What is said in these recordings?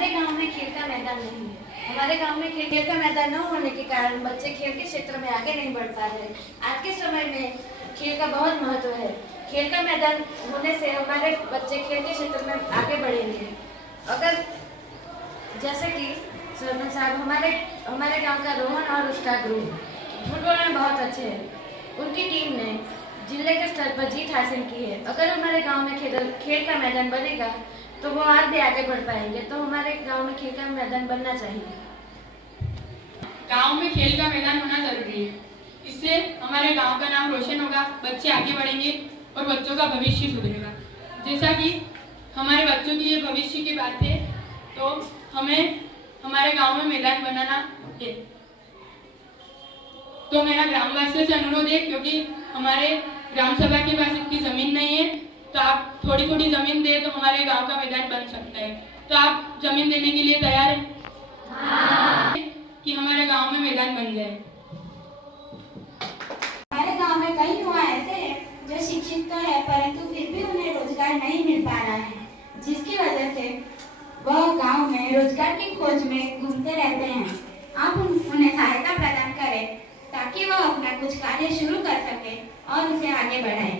हमारे गांव में खेल का मैदान नहीं है। हमारे गांव में खेल का मैदान न होने के कारण बच्चे खेल के क्षेत्र में आगे नहीं बढ़ पा रहे। आज के समय में खेल का बहुत महत्व है। खेल का मैदान होने से हमारे बच्चे खेल के क्षेत्र में आगे बढ़ेंगे। अगर जैसे कि सरपंच साहब हमारे गांव का रोहन और उसका ग्रुप फुटबॉल में बहुत अच्छे हैं। उनकी टीम ने जिले के स्तर पर जीत हासिल की है। अगर हमारे गांव में खेल का मैदान बनेगा तो वो और भी आगे बढ़ पाएंगे। तो हमारे गांव में खेल का मैदान बनना चाहिए। गांव में खेल का मैदान होना जरूरी है। इससे हमारे गांव का नाम रोशन होगा, बच्चे आगे बढ़ेंगे और बच्चों का भविष्य सुधरेगा। जैसा कि हमारे बच्चों की ये भविष्य की बात है, तो हमें हमारे गांव में मैदान बनाना है। तो मेरा ग्रामवासियों से अनुरोध है, क्योंकि हमारे ग्राम सभा के पास इतनी जमीन नहीं है, तो आप थोड़ी थोड़ी जमीन दे तो हमारे गांव का मैदान बन सकता है। तो आप जमीन देने के लिए तैयार हैं? हाँ। कि हमारे गांव में मैदान बन जाए। हमारे गांव में कई युवा ऐसे हैं जो शिक्षित तो है, परंतु फिर भी उन्हें रोजगार नहीं मिल पा रहा है, जिसकी वजह से वह गांव में रोजगार की खोज में घूमते रहते हैं। आप उन्हें सहायता प्रदान करें ताकि वह अपना कुछ कार्य शुरू कर सके और उसे आगे बढ़ाए।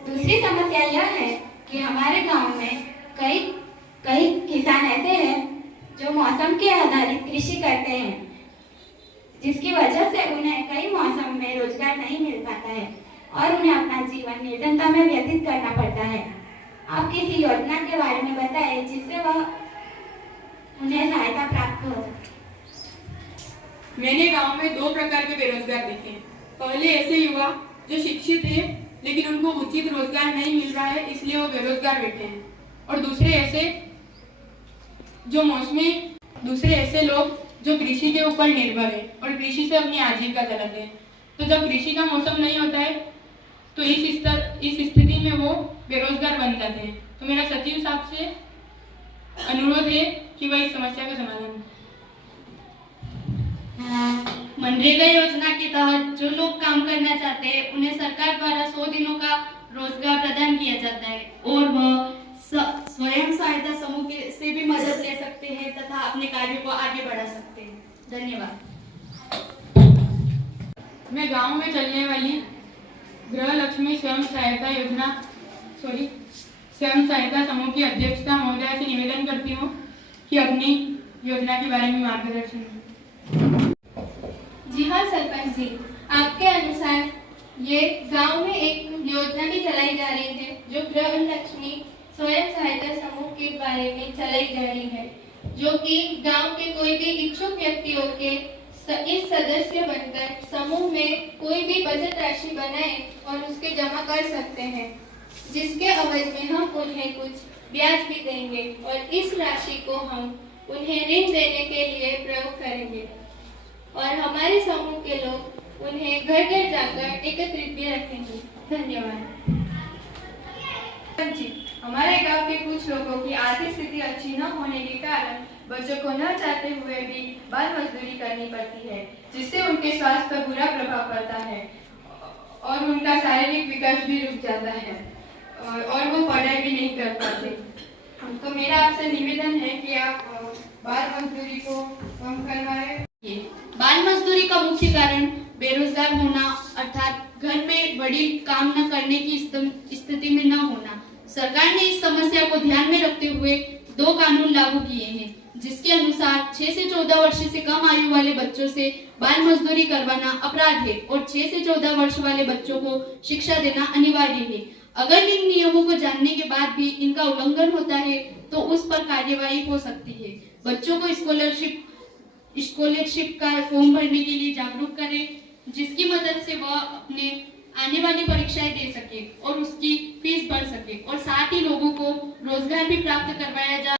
दूसरी समस्या यह है कि हमारे गांव में कई किसान ऐसे हैं जो मौसम के आधारित कृषि करते हैं, जिसकी वजह से उन्हें कई मौसम में रोजगार नहीं मिल पाता है और उन्हें अपना जीवन निर्धनता में व्यतीत करना पड़ता है। आप किसी योजना के बारे में बताएं जिससे वह उन्हें सहायता प्राप्त हो सके। मैंने गांव में दो प्रकार के बेरोजगार देखे हैं। पहले ऐसे युवा जो शिक्षित हैं लेकिन उनको उचित रोजगार नहीं मिल रहा है, इसलिए वो बेरोजगार बैठे हैं। और दूसरे ऐसे लोग जो कृषि के ऊपर निर्भर है और कृषि से अपनी आजीविका चलाते हैं। तो जब कृषि का मौसम नहीं होता है तो इस स्थिति में वो बेरोजगार बन जाते हैं। तो मेरा सचिव साहब से अनुरोध है कि वह इस समस्या का समाधान। मनरेगा योजना के तहत जो लोग काम करना चाहते हैं उन्हें सरकार द्वारा 100 दिनों का रोजगार प्रदान किया जाता है और वह स्वयं सहायता समूह से भी मदद ले सकते हैं तथा अपने कार्य को आगे बढ़ा सकते हैं। धन्यवाद। मैं गांव में चलने वाली गृह लक्ष्मी स्वयं सहायता समूह की अध्यक्षता महोदया से निवेदन करती हूँ कि अपनी योजना के बारे में मार्गदर्शन। जी हाँ सरपंच जी, आपके अनुसार ये गांव में एक योजना भी चलाई जा रही है जो गृह लक्ष्मी स्वयं सहायता समूह के बारे में चलाई जा रही है, जो कि गांव के कोई भी इच्छुक व्यक्तियों के इस सदस्य बनकर समूह में कोई भी बचत राशि बनाए और उसके जमा कर सकते हैं, जिसके अवधि में हम उन्हें कुछ ब्याज भी देंगे और इस राशि को हम उन्हें ऋण देने के लिए प्रयोग करेंगे और हमारे समूह के लोग उन्हें घर घर जाकर एकत्रित भी रखेंगे। धन्यवाद। जी, हमारे गांव के कुछ लोगों की आर्थिक स्थिति अच्छी न होने के कारण बच्चों को न चाहते हुए भी बाल मजदूरी करनी पड़ती है, जिससे उनके स्वास्थ्य पर बुरा प्रभाव पड़ता है और उनका शारीरिक विकास भी रुक जाता है और वो पढ़ाई भी नहीं कर पाते। तो मेरा आपसे निवेदन है कि आप बाल मजदूरी को कम करवाएं। बाल मजदूरी का मुख्य कारण बेरोजगार होना अर्थात घर में वडील काम न करने की स्थिति में न होना। सरकार ने इस समस्या को ध्यान में रखते हुए 2 कानून लागू किए हैं, जिसके अनुसार 6 से 14 वर्ष से कम आयु वाले बच्चों से बाल मजदूरी करवाना अपराध है और 6 से 14 वर्ष वाले बच्चों को शिक्षा देना अनिवार्य है। अगर इन नियमों को जानने के बाद भी इनका उल्लंघन होता है तो उस पर कार्यवाही हो सकती है। बच्चों को स्कॉलरशिप का फॉर्म भरने के लिए जागरूक करें, जिसकी मदद से वह अपने आने वाली परीक्षाएं दे सके और उसकी फीस भर सके और साथ ही लोगों को रोजगार भी प्राप्त करवाया जाए।